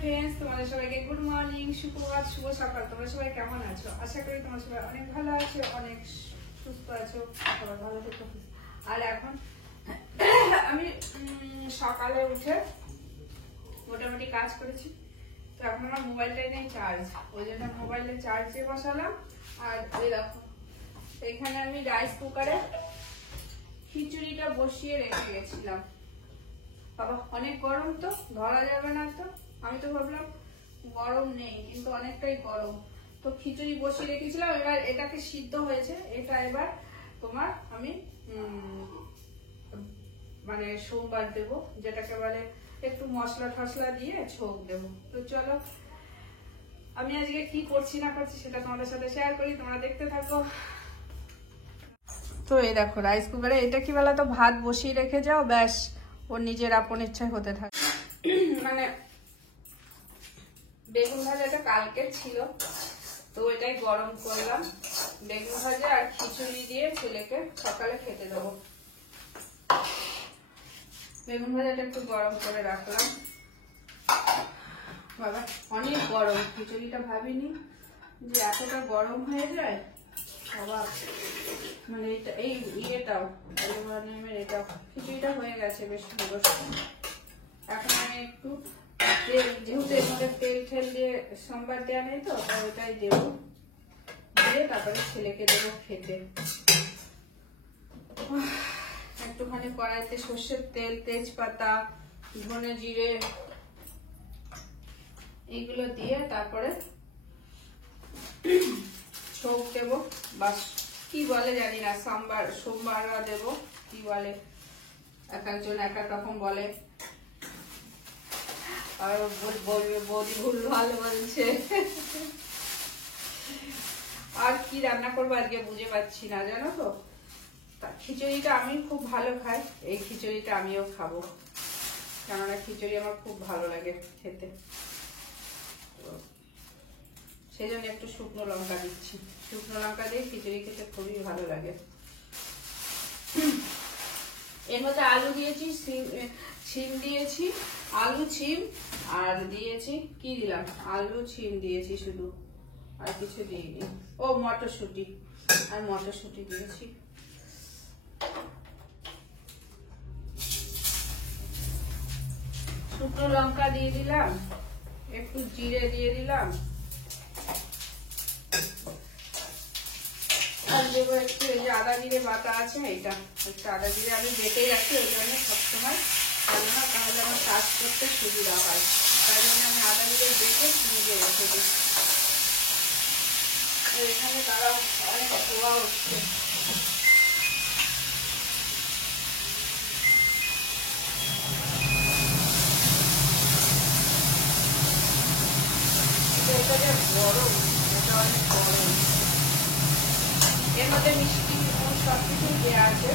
Friends, তোমাদের সবাইকে good morning, সুপ্রভাত, শুভ সকাল। তোমরা সবাই কেমন আছো? আশা করি তোমরা সবাই অনেক ভালো আছো, অনেক সুস্থ আছো, সবাই ভালো থেকো। আর এখন আমি সকালে উঠে মোটামুটি কাজ করেছি, তো এখন আমার মোবাইলটাই নেই চার্জ, ওই জন্য মোবাইলে চার্জে বসালাম। আর ওই দেখো এখানে আমি রাইস কুকারে খিচুড়িটা বসিয়ে রেখে গেছিলাম। বাবা অনেক গরম, তো ধরা যাবে না। তো আমি তো ভাবলাম গরম নেই, কিন্তু অনেকটাই গরম। তো খিচুড়ি বসিয়ে রেখেছিলাম, এবার এটাকে সিদ্ধ হয়েছে। এটা এবার তোমার আমি মানে সোমবার দেবো, যেটাকে বলে একটু মশলা টসলা দিয়ে ছোক দেবো। তো চলো আমি আজকে কি করছি না করছি সেটা তোমাদের সাথে শেয়ার করি, তোমরা দেখতে থাকো। তো এই দেখো রাইস কুকারে এটা কি বলে, তো ভাত বসিয়ে রেখে যাও, ব্যাস ওর নিজের আপন ইচ্ছায় হতে থাকে। মানে বেগুন ভাজাটা কালকে ছিল, তো এটাই গরম করলাম। বেগুন ভাজা আর খিচুড়ি দিয়ে ছেলেকে সকালে খেতে দেবো। বেগুন ভাজাটা একটু গরম করে রাখলাম। বাবা অনেক গরম, খিচুড়িটা ভাবিনি যে এতটা গরম হয়ে যায়। বাবা মানে এটা এই ইয়েটাও অ্যালুমিনিয়ামের এটাও খিচুড়িটা হয়ে গেছে বেশ সুন্দর। এখন আমি একটু তেল, যেহেতু এর মধ্যে তেল ঠেল দিয়ে সোমবার দেওয়া নেই, তো ওটাই দেবো, দিয়ে তারপরে ছেলেকে দেবো খেতে। একটুখানি কড়াইতে সর্ষের তেল, তেজপাতা, ধনে জিরে এইগুলো দিয়ে তারপরে ছোক দেবো, বা কি বলে জানি না, সোমবার দেবো, কি বলে এক একজন এক এক রকম বলে। আর বলবে বৌদি ভুল ভালো বলছে। আর কি রান্না করবো আজকে বুঝে পাচ্ছি না, জানো তো। খিচুড়িটা আমি খুব ভালো খাই, এই খিচুড়িটা আমিও খাবো, কেননা খিচুড়ি আমার খুব ভালো লাগে খেতে। সেই জন্য একটু শুকনো লঙ্কা দিচ্ছি, শুকনো লঙ্কা দিয়ে খিচুড়ি খেতে খুবই ভালো লাগে। এর মধ্যে আলু দিয়েছি, শিম দিয়েছি, আলু শিম আর দিয়েছি কি দিলাম, আলু শিম দিয়েছি শুধু, আর কিছু দিইনি। ও মটরশুঁটি, আর মটরশুঁটি দিয়েছি। শুকনো লঙ্কা দিয়ে দিলাম, একটু জিরে দিয়ে দিলাম, আর দেবো একটু এই যে আদা জিরে বাটা আছে, এইটা একটু আদা জিরে আমি বেটেই রাখি, ওই জন্য সবসময়, কেননা তাহলে আমার কাজ করতে সুবিধা হয়, তাই জন্য আমি আদা জিরে বেটে নিজে রেখে দিই। এখানে তারা অনেক ধোয়া হচ্ছে। এটা যে গরম, এটা অনেক গরম। এর মধ্যে মিষ্টি সবকিছু দেওয়া আছে,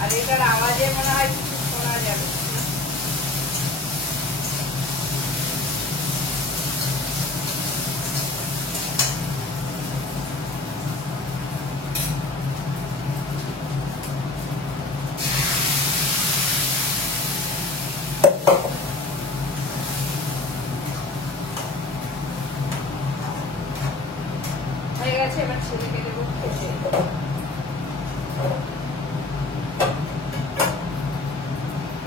আর এটার আওয়াজে মনে হয় কিছু শোনা যাবে। হয়ে গেছে, এবার ছেলেকে দেবো খেতে।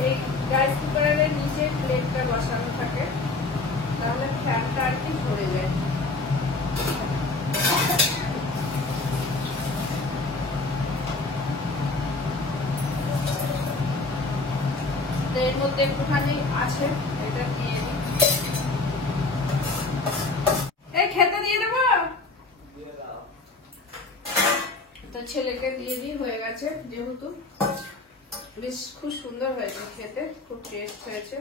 এই রাইস কুকারের নিচে প্লেটটা বসানো থাকে, তাহলে ফ্যানটা আর কি ধরে যায়। এর মধ্যে একটুখানি আছে, এটা দিয়ে দিই। এই খেতে দিয়ে দেবো, তো ছেলেকে দিয়ে দিই, হয়ে গেছে। যেহেতু বেশ খুব সুন্দর হয়েছে খেতে, খুব টেস্ট হয়েছে।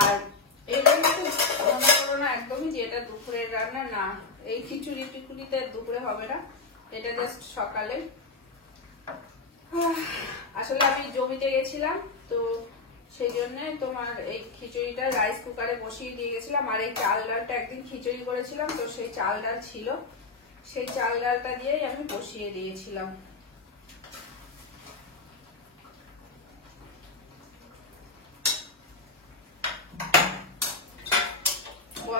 আর এই জন্য মনে করো না একদমই যে এটা দুপুরের রান্না, না, এই খিচুড়ি টিচুড়িতে দুপুরে হবে না, এটা জাস্ট সকালে। আসলে আমি জমিতে গেছিলাম, তো সেই জন্য তোমার এই খিচুড়িটা রাইস কুকারে বসিয়ে দিয়ে গেছিলাম। আর এই চাল ডালটা একদিন খিচুড়ি করেছিলাম, তো সেই চাল ডাল ছিল, সেই চাল ডালটা দিয়েই আমি বসিয়ে দিয়েছিলাম।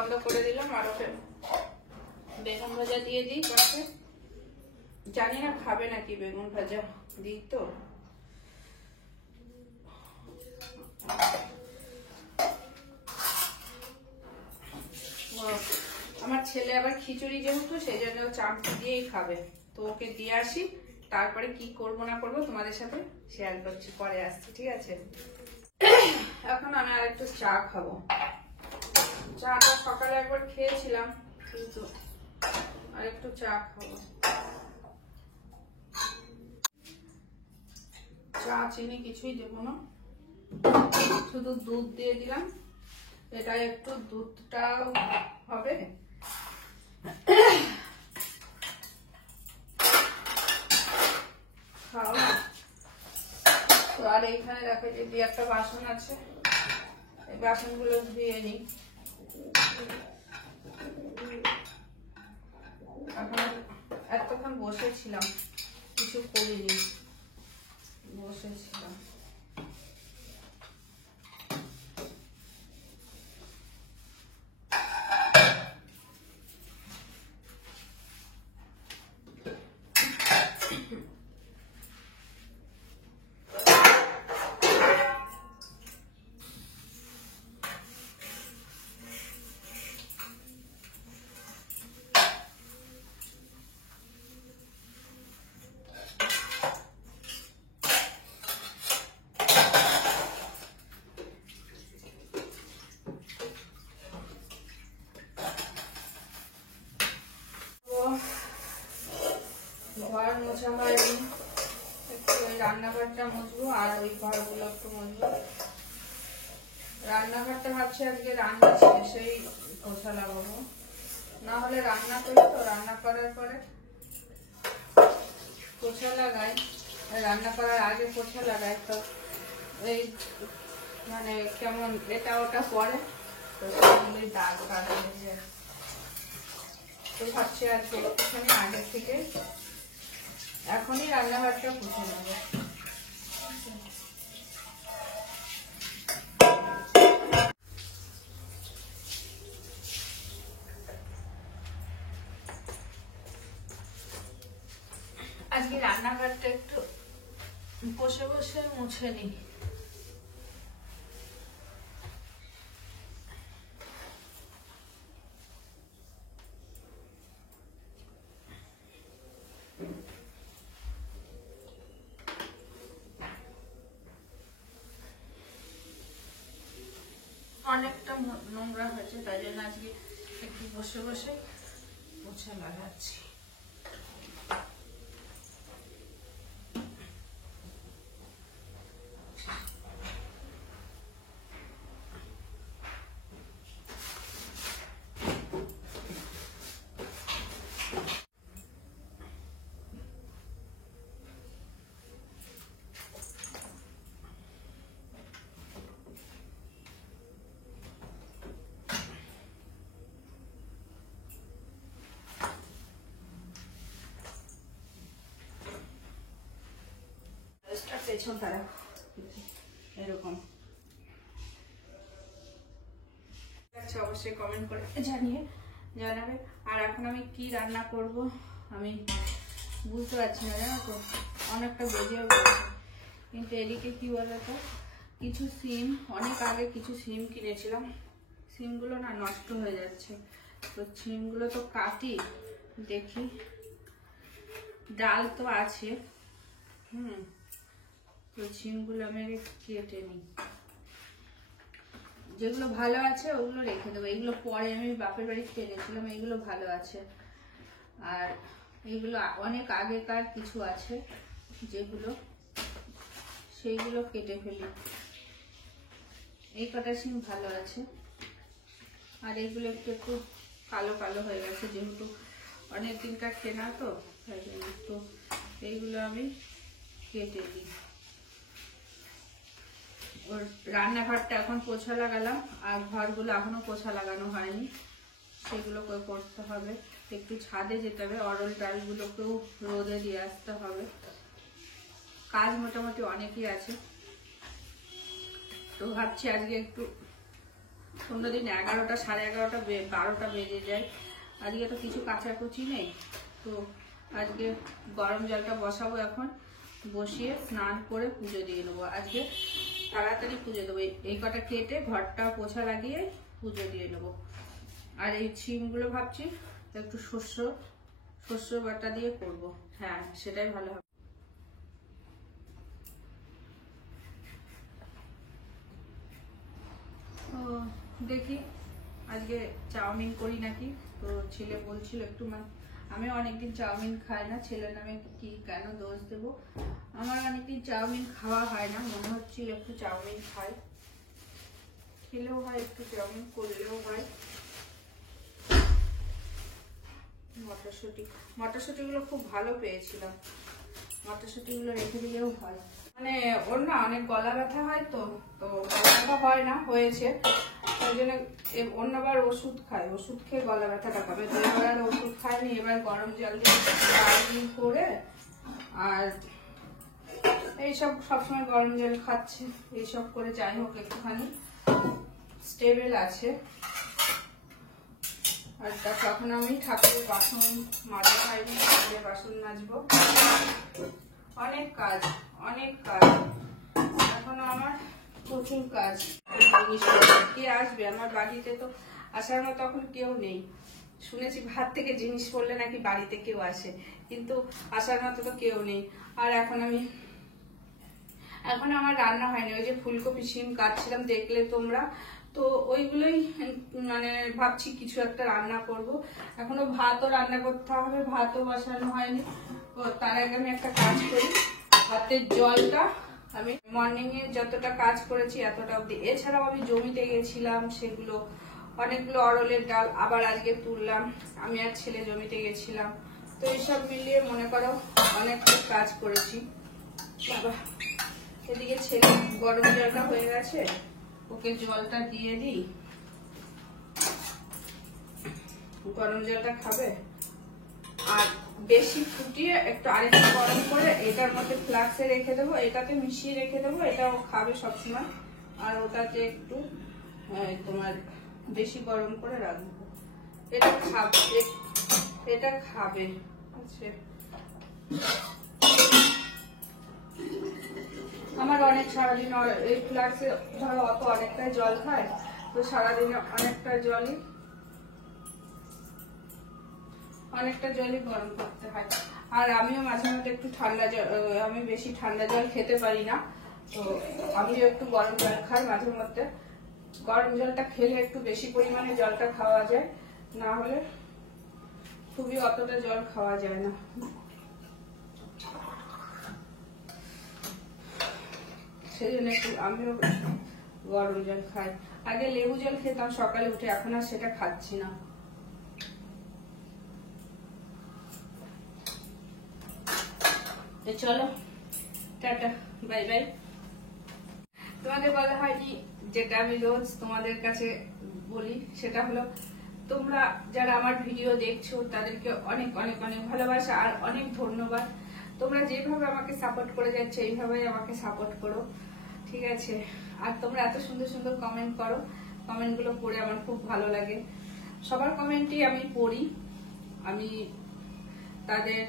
বন্ধ করে দিলাম। আর ওকে বেগুন ভাজা দিয়ে দিই পাশে। জানি না খাবে নাকি বেগুন ভাজা দিই তো। আমার ছেলে আবার খিচুড়ি যেহেতু সেই জন্য চামচি দিয়েই খাবে, তো ওকে দিয়ে আসি, তারপরে কি করবো না করবো তোমাদের সাথে শেয়ার করছি, পরে আসছি, ঠিক আছে? এখন আমি আর একটু চা খাবো। চাটা সকালে একবার খেয়েছিলাম, কিন্তু আর একটু চা খাবো। চা চিনি কিছুই দেবো না, শুধু দুধ দিয়ে দিলাম। এটা একটু দুধটাও হবে। খাওয়া তো। আর এইখানে দেখো যে 2-1টা বাসন আছে, এই বাসনগুলো ধুয়ে নিই। এখন এতক্ষণ বসেছিলাম, কিছু করিনি, বসেছিলাম। ঘর মোছা হয়নি, একটু ওই রান্নাঘরটা মুছবো আর ওই ঘরগুলো একটু মুছবো। রান্নাঘরটা ভাবছি আজকে রান্না শেষেই পোছা লাগাবো, না হলে রান্না করি তো রান্না করার পরে পোছা লাগাই, রান্না করার আগে পোছা লাগাই, তো এই মানে কেমন এটা ওটা পরে তো সেগুলোই দাগ কাটা হয়ে যায়। তো ভাবছি আজকে একটুখানি আগে থেকে এখনই রান্নাঘরটা পুছে নেবো। আজকে রান্নাঘরটা একটু বসে বসে মুছে নিই। অনেকটা নোংরা হয়েছে, তাই জন্য আজকে একটু বসে বসে মুছে লাগাচ্ছি। পেছন তারা এরকম অবশ্যই কমেন্ট করে জানাবে। আর এখন আমি কি রান্না করব আমি বুঝতে পারছি না, জানো তো, অনেকটা বেজে গেছে। কিন্তু এদিকে কি বলতো, কিছু সিম অনেক আগে কিছু সিম কিনেছিলাম, সিমগুলো না নষ্ট হয়ে যাচ্ছে, তো সিমগুলো তো কাটি, দেখি ডাল তো আছে, তো সিমগুলো আমি কেটে নিই, যেগুলো ভালো আছে ওগুলো রেখে দেবো, এগুলো পরে আমি বাপের বাড়িতে এনেছিলাম, এগুলো ভালো আছে। আর এগুলো অনেক আগেকার কিছু আছে যেগুলো, সেইগুলো কেটে ফেলি। এই কটা সিম ভালো আছে, আর এগুলো একটু একটু কালো কালো হয়ে গেছে, যেহেতু অনেক দিনকার কেনা তো তাই জন্য, তো এইগুলো আমি কেটে দিই। ওর রান্নাঘরটা এখন পোছা লাগালাম, আর ঘরগুলো এখনো পোছা লাগানো হয়নি, সেগুলো করতে হবে। একটু ছাদে যেতে হবে, অরল ডালগুলোকেও রোদে দিয়ে আসতে হবে, কাজ মোটামুটি অনেকই আছে। তো ভাবছি আজকে একটু অন্যদিন 11টা, সাড়ে 11টা, 12টা বেজে যায়। আজকে তো কিছু কাচাকুচি নেই, তো আজকে গরম জলটা বসাবো। এখন বসিয়ে স্নান করে পুজো দিয়ে নেবো। আজকে তাড়াতাড়ি পুজো দেবো, এই কটা কেটে ঘরটা পোছা লাগিয়ে পুজো দিয়ে নেবো। আর এই সিমগুলো ভাবছি একটু শস্য বাটা দিয়ে করব। হ্যাঁ, সেটাই ভালো হবে। তো দেখি আজকে চাউমিন করি নাকি। তো ছেলে বলছিল একটু, আমি অনেকদিন চাউমিন খাই না, ছেলের নামে কি কেন দোষ দেবো। আমার অনেকদিন চাউমিন খাওয়া হয় না, মনে হচ্ছিল একটু চাউমিন খাই, খেলেও হয়, একটু চাউমিন করলেও হয়। মটরশুঁটিগুলো খুব ভালো পেয়েছিলাম, মটরশুঁটিগুলো রেখে দিলেও হয়। মানে ওর না অনেক গলা ব্যথা হয়, তো গলা ব্যথা হয় না, হয়েছে, ওই জন্য অন্যবার ওষুধ খায়, ওষুধ খেয়ে গলা ব্যথাটা কমে। তো এবার আর ওষুধ খায়নি, এবার গরম জল দিয়ে করে আর এইসব সবসময় গরম জল খাচ্ছে, এইসব করে যাই হোক একটুখানি স্টেবল আছে। আর তখন আমি ঠাকুরের বাসন মাজা হয়নি, ঠাকুরের বাসন মাজবো। অনেক কাজ এখনো আমার, প্রচুর কাজ। কে আসবে আমার বাড়িতে? তো আসার মতো এখন কেউ নেই। শুনেছি ভাত থেকে জিনিস পড়লে নাকি বাড়িতে কেউ আসে, কিন্তু আসার মতো তো কেউ নেই। আর এখন আমার রান্না হয়নি। ওই যে ফুলকপি শিম কাটছিলাম, দেখলে তোমরা, তো ওইগুলোই মানে ভাবছি কিছু একটা রান্না করব। এখনো ভাতও রান্না করতে হবে, ভাতও বসানো হয়নি। তার আগে আমি একটা কাজ করি, ভাতের জলটা আমি মর্নিং এ যতটা কাজ করেছি এতটা অব্দি। এছাড়াও আমি জমিতে গেছিলাম, সেগুলো অনেকগুলো অরলের ডাল আবার আজকে তুললাম, আমি আর ছেলে জমিতে গেছিলাম। তো এইসব মিলিয়ে মনে করো অনেকটা কাজ করেছি। বাবা, এদিকে ছেলে গরম জলটা হয়ে গেছে, ওকে জলটা দিয়ে দিই, গরম জলটা খাবে। আর বেশি ফুটিয়ে একটু আরেকটু গরম করে এটার মধ্যে ফ্লাক্সে রেখে দেবো, এটাতে মিশিয়ে রেখে দেবো, এটাও খাবে সবসময়। আর ওটাতে একটু তোমার বেশি গরম করে রাখবো, এটা খাবে। আচ্ছা, আমার অনেক সারাদিন এই ফ্লাক্সে ধরো অত অনেকটাই জল খায়, তো সারাদিনে অনেকটা জলই গরম করতে হয়। আর আমিও মাঝে মধ্যে একটু ঠান্ডা জল, আমি বেশি ঠান্ডা জল খেতে পারি না, তো আমিও একটু গরম জল খাই মাঝে মধ্যে। গরম জলটা খেলে একটু বেশি পরিমাণে জলটা খাওয়া যায়, না হলে খুবই অতটা জল খাওয়া যায় না। সেই জন্য একটু আমিও গরম জল খাই। আগে লেবু জল খেতাম সকালে উঠে, এখন আর সেটা খাচ্ছি না। চলো টাটা, বাই বাই। তোমাদের বলা হয়নি, যেটা আমি রোজ তোমাদের কাছে বলি, সেটা হলো তোমরা যারা আমার ভিডিও দেখছো তাদেরকে অনেক অনেক অনেক ভালোবাসা আর অনেক ধন্যবাদ। তোমরা যেভাবে আমাকে সাপোর্ট করে যাচ্ছ এইভাবেই আমাকে সাপোর্ট করো, ঠিক আছে? আর তোমরা এত সুন্দর সুন্দর কমেন্ট করো, কমেন্টগুলো পড়ে আমার খুব ভালো লাগে। সবার কমেন্টই আমি পড়ি, আমি তাদের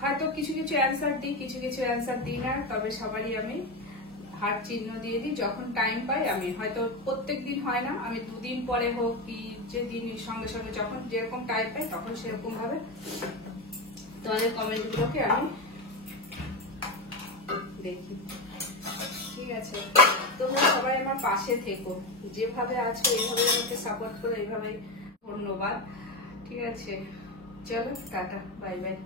হয়তো কিছু কিছু অ্যান্সার দিই, কিছু কিছু অ্যান্সার দিই না, তবে সবারই আমি হার্ট চিহ্ন দিয়ে দিই যখন টাইম পাই। আমি হয়তো প্রত্যেক দিন হয় না, আমি দুদিন পরে হোক কি যে দিন সঙ্গে সঙ্গে যখন যেরকম টাইম পাই তখন সেরকম ভাবে তোমাদের কমেন্টগুলোকে আমি দেখি, ঠিক আছে? তোমরা সবাই আমার পাশে থেকো, যেভাবে আছো এইভাবে আমাকে সাপোর্ট করো, এইভাবেই। ধন্যবাদ, ঠিক আছে? চলো টাটা, বাই বাই।